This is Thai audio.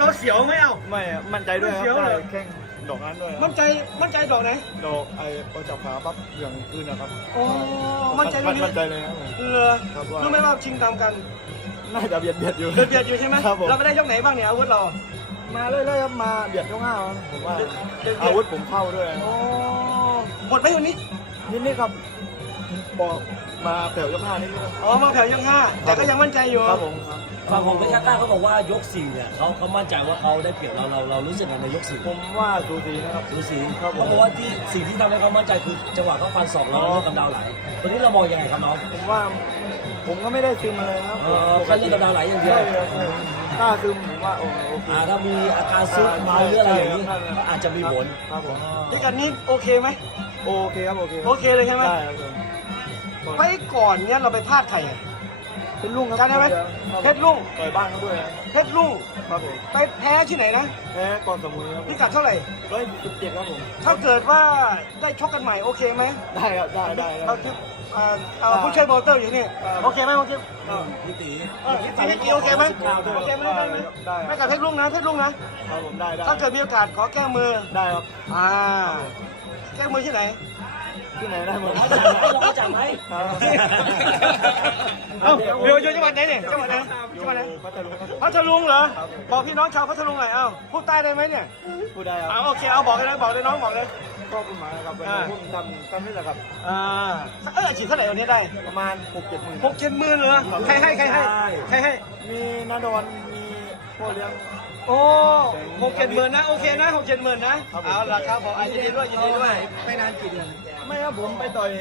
เราเสียวไหมเอ้าไม่มั่นใจด้วยครับได้แข้งดอกนั้นด้วยมั่นใจดอกไหนดอกพอจับขาปั๊บอย่างอื่นนะครับโอ้มั่นใจเลยมั่นใจเลยครับรู้ไหมว่าชิงตามกันน่าจะเบียดอยู่อยู่ใช่ไหมเราไปได้ยกไหนบ้างเนี่ยอาวุธเรามาเรื่อยๆครับมาเบียดยกห้าผมว่าอาวุธผมเข้าด้วยหมดไหมวันนี้นิดครับบอกมาแผ่วยกห้านิดอ๋อมาแผ่วยกห้าแต่ก็ยังมั่นใจอยู่ครับผมฝั่งของเพชรก้าเขาบอกว่ายก4เนี่ยเขามั่นใจว่าเขาได้เปรียบเรารู้สึกในยก4 ผมว่าสูสีนะครับสูสีครับเพราะว่าที่สิ่งที่ทำให้เขามั่นใจคือจังหวะเขาฟันศอกเราเลือดกำเดาไหลตอนนี้เรามองยังไงครับน้องผมว่าผมก็ไม่ได้ซึมอะไรครับแค่เลือดกำเดาไหลอย่างเดียวถ้าซึมผมว่าโอเคถ้ามีอาการซึมเมาเลือดอะไรอย่างนี้ก็อาจจะมีผลครับผมที่กันนี้โอเคไหมโอเคครับโอเคเลยใช่ไหมได้ครับไปก่อนเนี้ยเราไปพลาดใครเพชรลุงครับใช่ไหมเพชรลุงต่อยบ้านเขาด้วยเพชรลุงครับผมไปแพ้ที่ไหนนะแพ้ก่อนสมุยครับพิกัดเท่าไหร่ 117ครับผมถ้าเกิดว่าได้ชกกันใหม่โอเคไหมได้ครับได้เราคิดผู้ช่วยโบเตอร์อยู่นี่โอเคไหมโอเคพี่ตีโอเคไหมโอเคไหมไม่กับเพชรลุงนะครับผมได้ถ้าเกิดมีโอกาสขอแก้มือได้ครับแก้มือที่ไหนได้หมดเราจับไหมอยู่จังหวัดไหนเนี่ยจังหวัดไหนพัทลุงเหรอบอกพี่น้องชาวพัทลุงหน่อยพูดใต้ได้ไหมเนี่ยพูดได้ครับโอเคเอาบอกเลยน้องบอกเลยก็คุณหมายครับเป็นผู้ทำนี่แหละครับฉีดเท่าไหร่วันนี้ได้ประมาณ6-7 หมื่นเหรอใครให้มีนาดอนมีพ่อเลี้ยงโอ้6-7 หมื่นนะโอเคนะ6-7 หมื่นนะเอาล่ะครับบอกยินดีด้วยไปนานกี่เดือนไม่ครับผมไปต่อย